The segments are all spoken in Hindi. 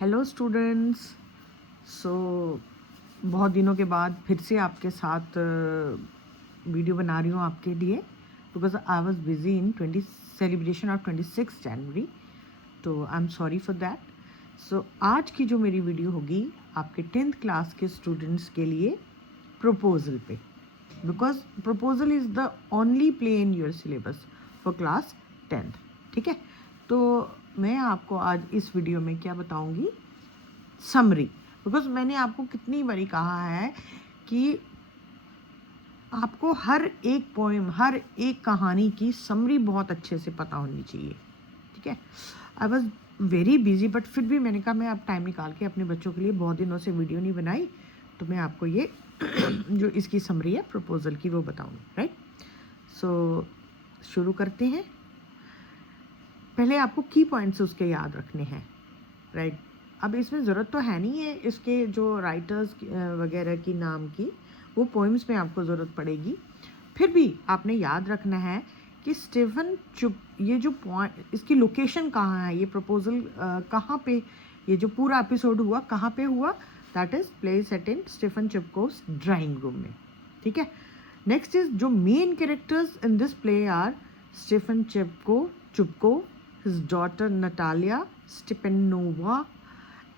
Hello students. सो बहुत दिनों के बाद फिर से आपके साथ वीडियो बना रही हूँ आपके लिए, because I was busy in celebration of 26 January, तो I am sorry for that. So आज की जो मेरी वीडियो होगी आपके 10th क्लास के स्टूडेंट्स के लिए प्रपोजल पे, because proposal is the only play in your syllabus for class 10th। ठीक है, तो मैं आपको आज इस वीडियो में क्या बताऊंगी, समरी। बिकॉज मैंने आपको कितनी बारी कहा है कि आपको हर एक पोएम, हर एक कहानी की समरी बहुत अच्छे से पता होनी चाहिए। ठीक है, I was very busy, but फिर भी मैंने कहा मैं अब टाइम निकाल के अपने बच्चों के लिए, बहुत दिनों से वीडियो नहीं बनाई, तो मैं आपको ये जो इसकी समरी है प्रपोजल की वो बताऊंगी। राइट, सो शुरू करते हैं। पहले आपको की पॉइंट्स उसके याद रखने हैं। राइट, अब इसमें ज़रूरत तो है नहीं है इसके जो राइटर्स वगैरह की नाम की, वो पोइम्स में आपको ज़रूरत पड़ेगी। फिर भी आपने याद रखना है कि स्टीफन चुप, ये जो पॉइंट, इसकी लोकेशन कहाँ है, ये प्रपोजल कहाँ पे, ये जो पूरा एपिसोड हुआ कहाँ पे हुआ, that is play set in Stephen Chubukov's drawing room में। ठीक है, नेक्स्ट इज जो main characters in this play are Stephen Chubukov, his daughter Natalia Stepanova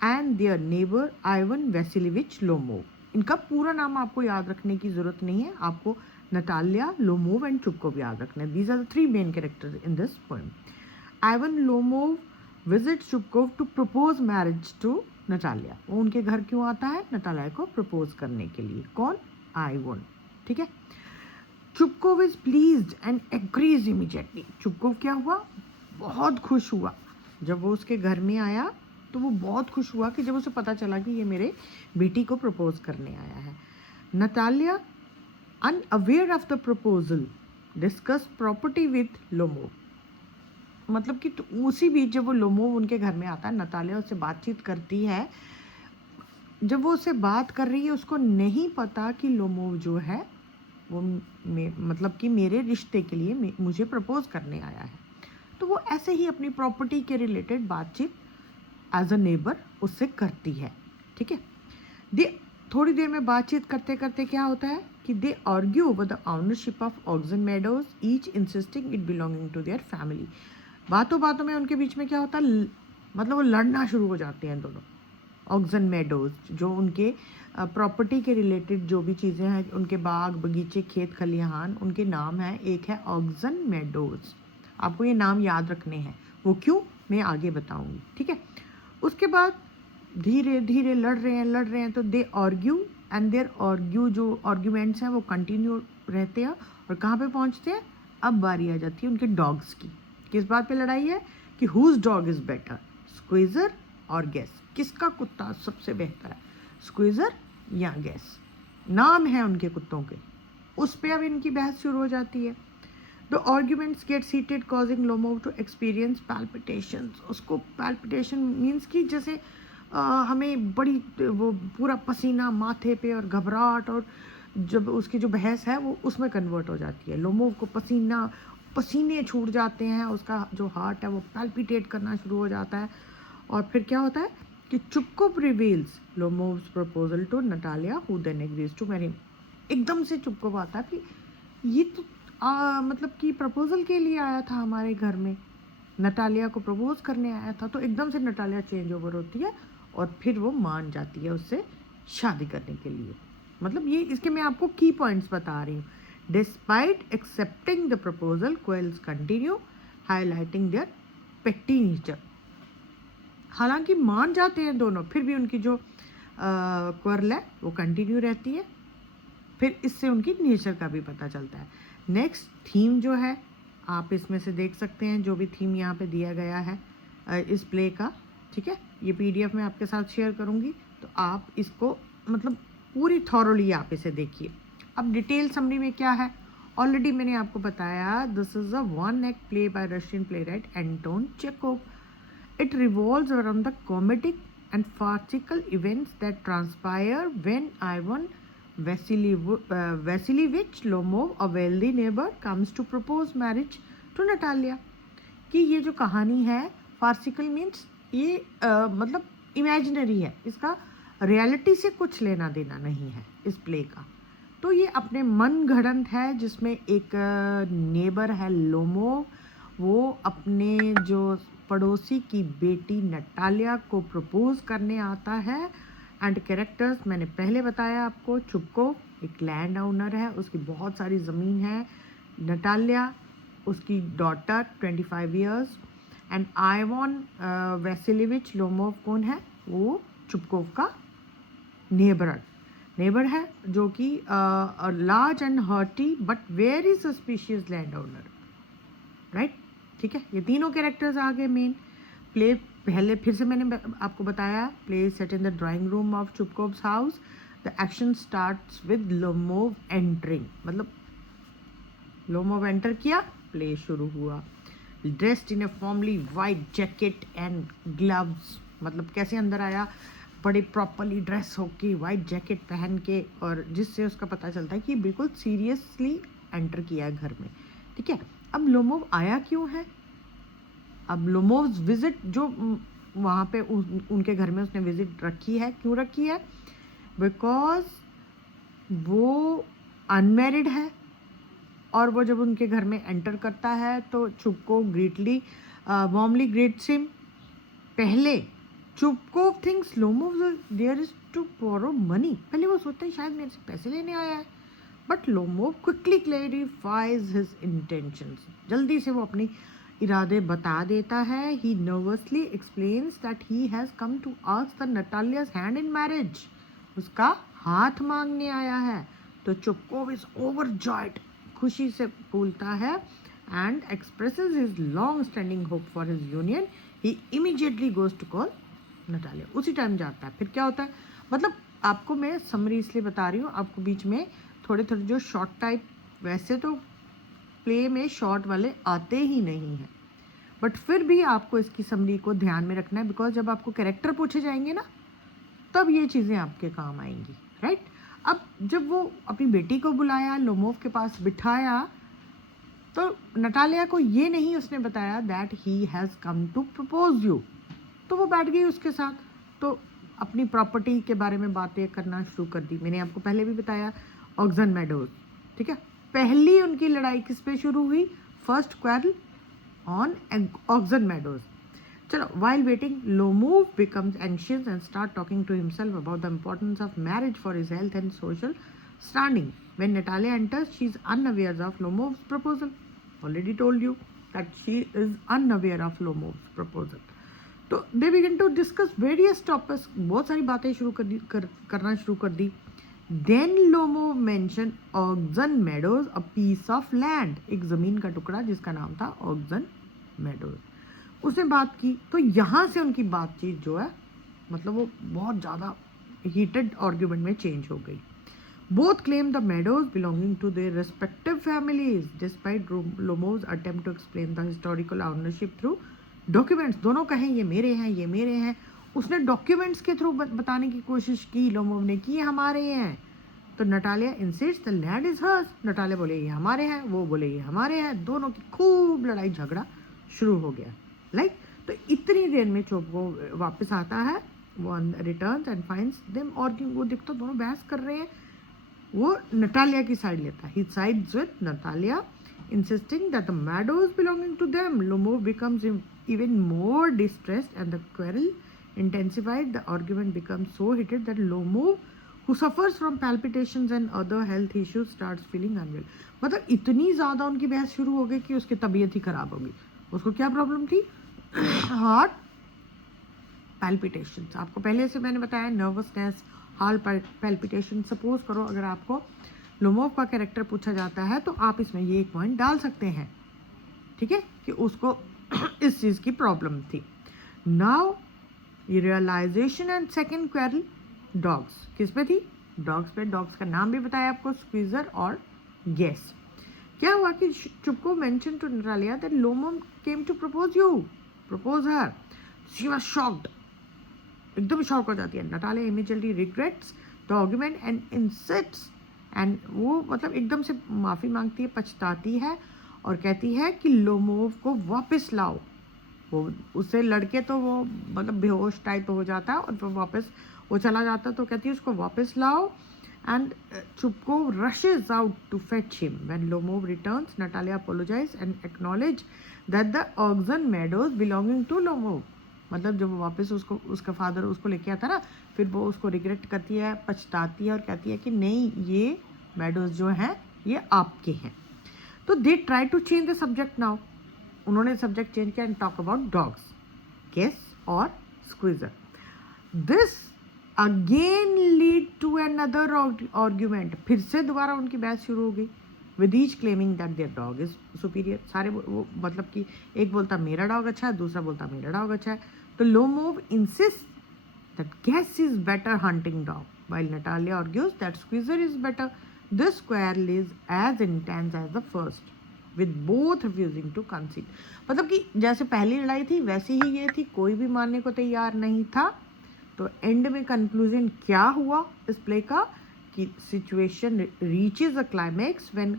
and their neighbor Ivan Vasilievich Lomov। इनका पूरा नाम आपको याद रखने की ज़रूरत नहीं है, आपको नटालिया, लोमोव एंड चुपकोव याद रखना है। These are the three main characters in this poem. Ivan Lomov visit Chubukov to propose marriage to Natalia. वो उनके घर क्यों आता है? नटालिया को प्रपोज करने के लिए। कौन? आइवन। ठीक है, Chubukov is pleased and agrees immediately. Chubukov क्या हुआ? बहुत खुश हुआ जब वो उसके घर में आया, तो वो बहुत खुश हुआ कि जब उसे पता चला कि ये मेरे बेटी को प्रपोज करने आया है। Natalia, unaware of the proposal, discuss property with Lomov. मतलब कि तो उसी बीच जब वो लोमोव उनके घर में आता है, नटालिया उससे बातचीत करती है। जब वो उससे बात कर रही है, उसको नहीं पता कि लोमोव जो है वो मतलब कि मेरे रिश्ते के लिए मुझे प्रपोज करने आया है। तो वो ऐसे ही अपनी प्रॉपर्टी के रिलेटेड बातचीत एज अ नेबर उससे करती है। ठीक है, दे थोड़ी देर में बातचीत करते करते क्या होता है कि they argue over the ownership of Oxen Meadows, each insisting it belonging to their family. बातों बातों में उनके बीच में क्या होता है, मतलब वो लड़ना शुरू हो जाते हैं दोनों। ऑक्सन मेडोज जो उनके प्रॉपर्टी के रिलेटेड जो भी चीज़ें हैं, उनके बाग बगीचे खेत खलिहान, उनके नाम हैं। एक है ऑक्सन मेडोज, आपको ये नाम याद रखने हैं। वो क्यों, मैं आगे बताऊंगी। ठीक है, उसके बाद धीरे धीरे लड़ रहे हैं, तो they argue and their argue, जो आर्ग्यूमेंट्स हैं वो कंटिन्यू रहते हैं। और कहाँ पे पहुँचते हैं? अब बारी आ जाती है उनके डॉग्स की। किस बात पे लड़ाई है कि whose dog is better, Squeezer और गैस, किसका कुत्ता सबसे बेहतर है, स्क्वीज़र या गैस। नाम है उनके कुत्तों के, उस पर अब इनकी बहस शुरू हो जाती है। The arguments get heated, causing Lomov to experience palpitations। उसको palpitation means कि जैसे हमें बड़ी वो पूरा पसीना माथे पे और घबराहट, और जब उसकी जो बहस है वो उसमें कन्वर्ट हो जाती है। लोमोव को पसीने छूट जाते हैं, उसका जो हार्ट है वो पैल्पिटेट करना शुरू हो जाता है। और फिर क्या होता है कि Chubukov reveals Lomov's proposal to Natalia, who then agrees to marry. एकदम से चुपकोव आता है कि ये तो मतलब कि प्रपोजल के लिए आया था हमारे घर में, नटालिया को प्रपोज करने आया था। तो एकदम से नटालिया चेंज ओवर होती है और फिर वो मान जाती है उससे शादी करने के लिए। मतलब ये इसके मैं आपको की पॉइंट्स बता रही हूँ। Despite accepting the proposal, quarrels continue highlighting their petty nature. हालांकि मान जाते हैं दोनों, फिर भी उनकी जो क्वर्ल है वो कंटिन्यू रहती है। फिर इससे उनकी नेचर का भी पता चलता है। नेक्स्ट थीम जो है, आप इसमें से देख सकते हैं जो भी थीम यहाँ पे दिया गया है इस प्ले का। ठीक है, ये पीडीएफ मैं आपके साथ शेयर करूँगी, तो आप इसको मतलब पूरी थॉरोली आप इसे देखिए। अब डिटेल समरी में क्या है, ऑलरेडी मैंने आपको बताया, this is a one act play by Russian playwright Anton Chekhov. It revolves around the comedic and farcical events that transpire when Ivan Vasilievich Lomov, a wealthy neighbor, comes to propose marriage to Natalia। कि ये जो कहानी है, फार्सिकल मीन्स ये मतलब इमेजिनरी है, इसका रियलिटी से कुछ लेना देना नहीं है इस प्ले का। तो ये अपने मन घड़ंत है जिसमें एक नेबर है लोमोव, वो अपने जो पड़ोसी की बेटी नटालिया को प्रपोज करने आता है। एंड कैरेक्टर्स मैंने पहले बताया आपको, चुपको एक लैंड ओनर है, उसकी बहुत सारी ज़मीन है। नटालिया उसकी डॉटर 25 इयर्स। एंड आइवॉन वैसिलेविच लोमोव कौन है, वो चुपकोव का नेबर है जो कि large and hearty but very suspicious land owner, right. ठीक है, ये तीनों कैरेक्टर्स आ गए मेन। प्ले पहले फिर से मैंने आपको बताया, play set in the drawing room of Chubukov's house. The action starts with Lomov entering, मतलब लोमोव एंटर किया, प्ले शुरू हुआ। Dressed in a formally white jacket and gloves, मतलब कैसे अंदर आया, बड़े प्रॉपरली ड्रेस होके वाइट जैकेट पहन के, और जिससे उसका पता चलता है कि बिल्कुल सीरियसली एंटर किया है घर में। ठीक है, अब लोमोव आया क्यों है, अब लोमोव्स विजिट जो वहाँ पे उनके घर में उसने विजिट रखी है, क्यों रखी है, बिकॉज वो अनमैरिड है। और वो जब उनके घर में एंटर करता है तो Chubukov greatly warmly greets him. पहले Chubukov thinks Lomov there is to borrow money, पहले वो सोचते हैं शायद मेरे से पैसे लेने आया है, but Lomov quickly clarifies his intentions, जल्दी से वो अपनी इरादे बता देता है। He nervously explains that he has come to ask the Natalia's hand in marriage, उसका हाथ मांगने आया है। तो चुपकोव इज ओवरजॉयड, खुशी से बोलता है, and expresses his long standing hope for his union. He immediately goes to call Natalia, उसी टाइम जाता है। फिर क्या होता है, मतलब आपको मैं समरी इसलिए बता रही हूँ, आपको बीच में थोड़े थोड़े जो शॉर्ट टाइप, वैसे तो प्ले में शॉर्ट वाले आते ही नहीं हैं, बट फिर भी आपको इसकी समरी को ध्यान में रखना है, बिकॉज जब आपको कैरेक्टर पूछे जाएंगे ना, तब ये चीज़ें आपके काम आएंगी, राइट। अब जब वो अपनी बेटी को बुलाया, लोमोव के पास बिठाया, तो नटालिया को ये नहीं उसने बताया that he has come to propose you, तो वो बैठ गई उसके साथ, तो अपनी प्रॉपर्टी के बारे में बातें करना शुरू कर दी। मैंने आपको पहले भी बताया, ऑक्सन मेडोज। ठीक है, पहली उनकी लड़ाई किस पे शुरू हुई, first quarrel on Oxen Meadows. चलो, while waiting, Lomov becomes anxious and start talking to himself about the importance of marriage for his health and social standing. When Natalia enters, she is unaware of Lomov's proposal. Already told you that she is unaware of Lomov's proposal. तो they begin to discuss various topics. बहुत सारी बातें करना शुरू कर दी. Then Lomov mentioned Oxon Meadows, a piece of land, एक जमीन का टुकड़ा जिसका नाम था Oxon Meadows. उसने बात की, तो यहाँ से उनकी बातचीत जो है, मतलब वो बहुत ज़्यादा हीटेड आर्ग्यूमेंट में चेंज हो गई। Both claim the meadows belonging to their respective families despite Lomov's attempt to explain the historical ownership through documents. दोनों कहें ये मेरे हैं, ये मेरे हैं, उसने डॉक्यूमेंट्स के थ्रू बताने की कोशिश की लोमोव ने कि ये हमारे हैं। तो Natalia insists the land is hers, Natalia बोले ये हमारे हैं, वो बोले ये हमारे हैं, दोनों की खूब लड़ाई झगड़ा शुरू हो गया। लाइक तो इतनी देर में चुपको वापस आता है, वो returns and finds them arguing, वो देखता दोनों बहस कर रहे हैं, वो नटालिया की साइड लेता है। He sides with Natalia, insisting that the meadows belonging to them. Lomov becomes even more distressed and the quarrel intensified. The argument becomes so heated that Lomov, who suffers from palpitations and other health issues, starts feeling unwell. मतलब इतनी ज़्यादा उनकी बहस शुरू हो गई कि उसकी तबीयत ही खराब हो गई। उसको क्या प्रॉब्लम थी, हार्ट पैल्पिटेशंस। आपको पहले से मैंने बताया, नर्वसनेस, हार्ट पैल्पिटेशन। सपोज करो अगर आपको लोमोव का कैरेक्टर पूछा जाता है तो आप इसमें ये एक पॉइंट डाल सकते हैं, ठीक है, कि उसको इस चीज़ की प्रॉब्लम थी। नाउ ये realization and second quarrel dogs, किस पे थी, डॉग्स पे। डॉग्स का नाम भी बताया आपको, स्क्वीजर और गेस। क्या हुआ कि Chubukov mention to Natalia that Lomov came to propose her. She was shocked, एकदम शॉक हो जाती है। Natalia immediately regrets the argument and insists, and वो मतलब एकदम से माफ़ी मांगती है, पछताती है और कहती है कि लोमोव को वापस लाओ। वो उससे लड़के तो वो मतलब बेहोश टाइप हो जाता है और फिर वापस वो चला जाता है, तो कहती है उसको वापस लाओ। And Chupkov rushes out to fetch him. When Lomov returns, Natalia apologizes and acknowledges that the Oxen Meadows belonging to Lomov. मतलब जब वो वापस उसको उसका फादर उसको लेके आता ना, फिर वो उसको रिग्रेट करती है, पछताती है और कहती है कि नहीं, ये मेडोज जो हैं ये आपके हैं। तो they try to change the subject now, उन्होंने सब्जेक्ट चेंज किया एंड टॉक अबाउट डॉग्स, केस और स्क्विजर। This again lead to another argument, फिर से दोबारा उनकी बहस शुरू हो गई, with each claiming that their dog is superior. सारे वो मतलब कि एक बोलता मेरा डॉग अच्छा है, दूसरा बोलता मेरा डॉग अच्छा है। तो Lomov insist that Guess is better hunting dog, while Natalia argues that Squeezer is better. This quarrel is as intense as the first, with both refusing to concede. मतलब कि जैसे पहली लड़ाई थी वैसी ही ये थी, कोई भी मानने को तैयार नहीं था। तो एंड में कंक्लूजन क्या हुआ इस प्ले का कि situation reaches a climax when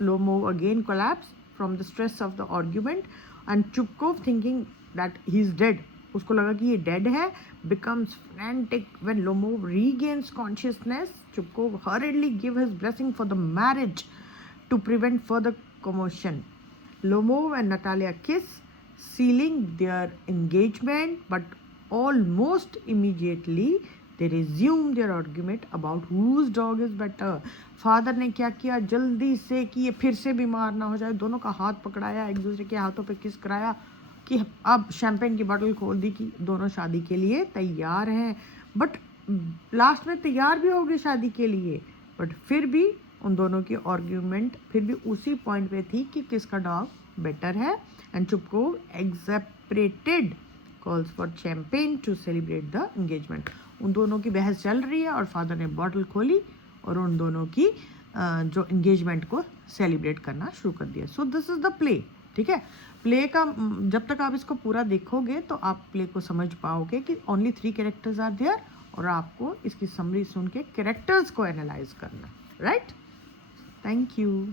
Lomov again collapsed from the stress of the argument and Chupkov thinking that he is dead, उसको लगा कि ये डेड है, becomes frantic when Lomov regains consciousness. Chupkov hurriedly give his blessing for the marriage to prevent further commotion. Lomov and Natalia kiss, sealing their engagement, but almost immediately they resume their argument about whose dog is better. Father ने क्या किया, जल्दी से कि ये फिर से बीमार ना हो जाए, दोनों का हाथ पकड़ाया, एक दूसरे के हाथों पे किस कराया कि अब शैंपेन की बोतल खोल दी कि दोनों शादी के लिए तैयार हैं। बट लास्ट में तैयार भी हो गए शादी के लिए, बट फिर भी उन दोनों की आर्ग्यूमेंट फिर भी उसी पॉइंट पे थी कि किसका डॉग बेटर है। And Chupkov accepted calls for champagne to celebrate the engagement. उन दोनों की बहस चल रही है और फादर ने बॉटल खोली और उन दोनों की जो एंगेजमेंट को सेलिब्रेट करना शुरू कर दिया। So this is the play, ठीक है। प्ले का जब तक आप इसको पूरा देखोगे तो आप प्ले को समझ पाओगे कि ओनली 3 कैरेक्टर्स आर देयर और आपको इसकी समरी सुन के कैरेक्टर्स को एनालाइज करना, राइट। Thank you.